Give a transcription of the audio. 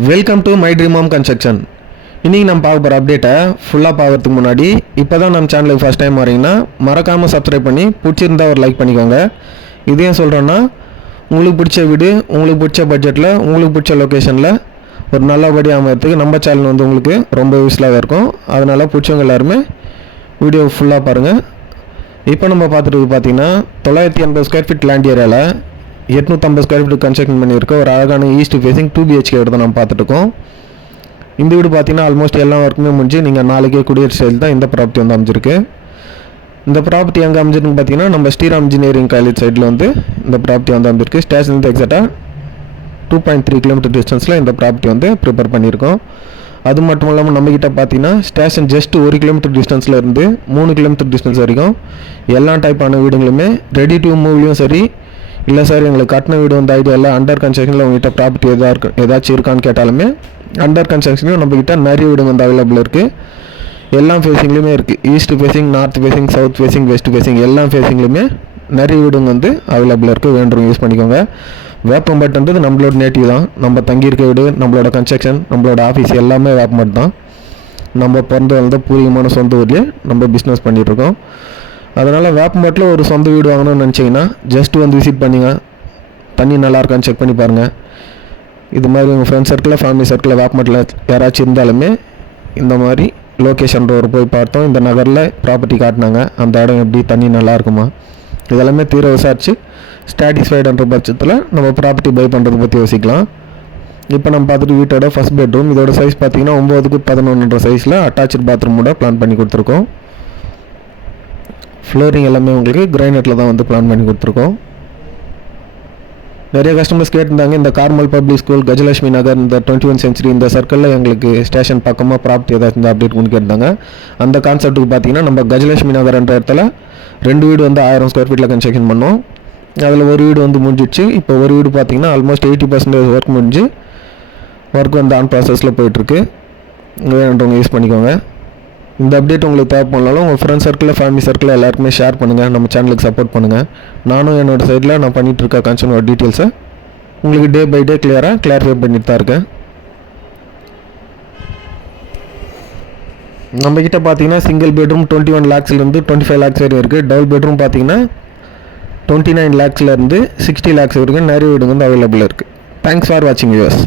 Welcome to my dream home construction. இன்றைக்கி நம்ம பார்க்க போகிற அப்டேட்டை ஃபுல்லாக பார்க்கறதுக்கு முன்னாடி இப்போ தான் நம்ம சேனலுக்கு ஃபஸ்ட் டைம் வரீங்கன்னா மறக்காமல் சப்ஸ்கிரைப் பண்ணி பிடிச்சிருந்தா ஒரு லைக் பண்ணிக்கோங்க. இது ஏன் சொல்கிறேன்னா, உங்களுக்கு பிடிச்ச வீடு உங்களுக்கு பிடிச்ச பட்ஜெட்டில் உங்களுக்கு பிடிச்ச லொக்கேஷனில் ஒரு நல்லபடியாக அமைகிறதுக்கு நம்ம சேனல் வந்து உங்களுக்கு ரொம்ப யூஸ்ஃபுல்லாக இருக்கும். அதனால் பிடிச்சவங்க எல்லாருமே வீடியோ ஃபுல்லாக பாருங்கள். இப்போ நம்ம பார்த்துட்டு பார்த்தீங்கன்னா 980 ஸ்கொயர் ஃபீட் லேண்ட் ஏரியாவில் 850 ஸ்கொயர் ஃபீட் கன்ஸ்ட்ரக்ஷன் பண்ணியிருக்க ஒரு அழகான ஈஸ்ட் ஃபேசிங் 2 BHK வீடு தான் நம்ம பார்த்துட்டுருக்கோம். இந்த வீடு பார்த்தீங்கன்னா ஆல்மோஸ்ட் எல்லா ஒர்க்குமே முடிஞ்சு நீங்கள் நாளைக்கே குடியேற்ற செயல் தான் இந்த ப்ராப்பர்ட்டி வந்து அமைஞ்சிருக்கு. இந்த ப்ராப்பர்ட்டி எங்கே அமைஞ்சிருக்குன்னு பார்த்தீங்கன்னா நம்ம ஸ்ரீராம் இன்ஜினியரிங் காலேஜ் சைடில் வந்து இந்த ப்ராப்பர்ட்டி வந்து அமைஞ்சிருக்கு. ஸ்டேஷன்லேருந்து எக்ஸாக்டாக 2.3 கிலோமீட்டர் டிஸ்டன்ஸில் இந்த ப்ராப்பர்ட்டி வந்து ப்ரிப்பேர் பண்ணியிருக்கோம். அது மட்டும் இல்லாமல் நம்மக்கிட்ட பார்த்தீங்கன்னா ஸ்டேஷன் ஜஸ்ட் 1 கிலோமீட்டர் டிஸ்டன்ஸில் இருந்து 3 கிலோமீட்டர் டிஸ்டன்ஸ் வரைக்கும் எல்லா டைப்பான வீடுங்களுமே ரெடி டு மூவ்லையும் சரி, இல்லை சார் எங்களுக்கு கட்டின வீடு வந்து ஐடியா இல்லை, அண்டர் கன்ஸ்ட்ரக்ஷனில் உங்கள்கிட்ட ப்ராப்பர்ட்டி ஏதாச்சும் இருக்கான்னு கேட்டாலுமே அண்டர் கன்ஸ்ட்ரக்ஷன்லையும் நம்மக்கிட்ட நிறைய வீடுங்க வந்து அவைலபிள் இருக்குது. எல்லா ஃபேஸிங்லேயுமே இருக்குது. East facing, north facing, south facing, west facing எல்லா ஃபேஸிங்லேயுமே நிறைய வீடுங்க வந்து அவைலபிள் இருக்குது. வேண்டுறவங்க யூஸ் பண்ணிக்கோங்க. வேப்பம்பட்டுன்றது நம்மளோட நேட்டிவ் தான். நம்ம தங்கியிருக்க வீடு, நம்மளோட கன்ஸ்ட்ரக்ஷன், நம்மளோட ஆஃபீஸ் எல்லாமே வேப்பம்பட்டு தான். நம்ம பிறந்து வளர்ந்த பூர்வீகமான சொந்த ஊர்லேயே நம்ம பிஸ்னஸ் பண்ணிகிட்ருக்கோம். அதனால் வேப்பம்பட்டில் ஒரு சொந்த வீடு வாங்கணும்னு நினச்சிங்கன்னா ஜஸ்ட் வந்து விசிட் பண்ணிங்க. தண்ணி நல்லா இருக்கான்னு செக் பண்ணி பாருங்கள். இது மாதிரி உங்கள் ஃப்ரெண்ட்ஸ் சர்க்கிளில், ஃபேமிலி சர்க்கிளில் வேப்பம்பட்டில் யாராச்சும் இருந்தாலுமே இந்த மாதிரி லொக்கேஷன் ஒரு போய் பார்த்தோம், இந்த நகரில் ப்ராப்பர்ட்டி காட்டினாங்க, அந்த இடம் எப்படி, தண்ணி நல்லா இருக்குமா, இதெல்லாமே தீர விசாரித்து சாட்டிஸ்ஃபைடுன்ற பட்சத்தில் நம்ம ப்ராப்பர்ட்டி பை பண்ணுறதை பற்றி யோசிக்கலாம். இப்போ நம்ம பார்த்துட்டு வீட்டோட ஃபஸ்ட் பெட்ரூம், இதோட சைஸ் பார்த்தீங்கன்னா 9x11 சைஸில் அட்டாச்சு பாத்ரூமோட பிளான் பண்ணி கொடுத்துருக்கோம். ஃப்ளோரிங் எல்லாமே உங்களுக்கு கிரைனட்டில் தான் வந்து பிளான் பண்ணி கொடுத்துருக்கோம். நிறைய கஸ்டமர்ஸ் கேட்டிருந்தாங்க, இந்த கார்மல் பப்ளிக் ஸ்கூல், கஜலட்சுமி நகர், இந்த 21 சென்ச்சுரி இந்த சர்க்கிளில் எங்களுக்கு ஸ்டேஷன் பக்கமாக ப்ராப்பர்ட்டி ஏதாச்சும் இந்த அப்டேட் பண்ணி கேட்டிருந்தாங்க. அந்த கான்செப்ட்டுக்கு பார்த்தீங்கன்னா நம்ம கஜலட்சுமி நகர் என்ற இடத்துல 2 வீடு வந்து 1000 ஸ்கொயர் ஃபீட்டில் கன்ஸ்ட்ரக்ஷன் பண்ணோம். அதில் ஒரு வீடு வந்து முடிஞ்சிடுச்சு. இப்போ ஒரு வீடு பார்த்தீங்கன்னா ஆல்மோஸ்ட் 80% ஒர்க் முடிஞ்சு ஒர்க் வந்து ஆன் ப்ராசஸில் போயிட்டுருக்கு. வேணுன்றவங்க யூஸ் பண்ணிக்கோங்க. இந்த அப்டேட் உங்களுக்கு தேவைப்படனாலும் உங்கள் ஃப்ரெண்ட்ஸ் சர்க்கிளில், ஃபேமிலி சர்க்கிளில் எல்லாருக்குமே ஷேர் பண்ணுங்கள். நம்ம சேனலுக்கு சப்போர்ட் பண்ணுங்கள். நானும் என்னோடய சைடில் நான் பண்ணிகிட்டு இருக்க கன்ஸ்ட்ரக்ஷனோட டீட்டெயில்ஸை உங்களுக்கு டே பை டே கிளாரிஃபை பண்ணிட்டு தான் இருக்கேன். நம்மக்கிட்ட பார்த்தீங்கன்னா சிங்கிள் பெட்ரூம் 21 lakhsலேருந்து 25 lakhs வரைக்கும் இருக்குது. டபுள் பெட்ரூம் பார்த்தீங்கன்னா 29 lakhsலேருந்து 60 lakhs வரைக்கும் நிறைய வீடுங்க வந்து அவைலபிள் இருக்குது. தேங்க்ஸ் ஃபார் வாட்சிங் வியூவர்ஸ்.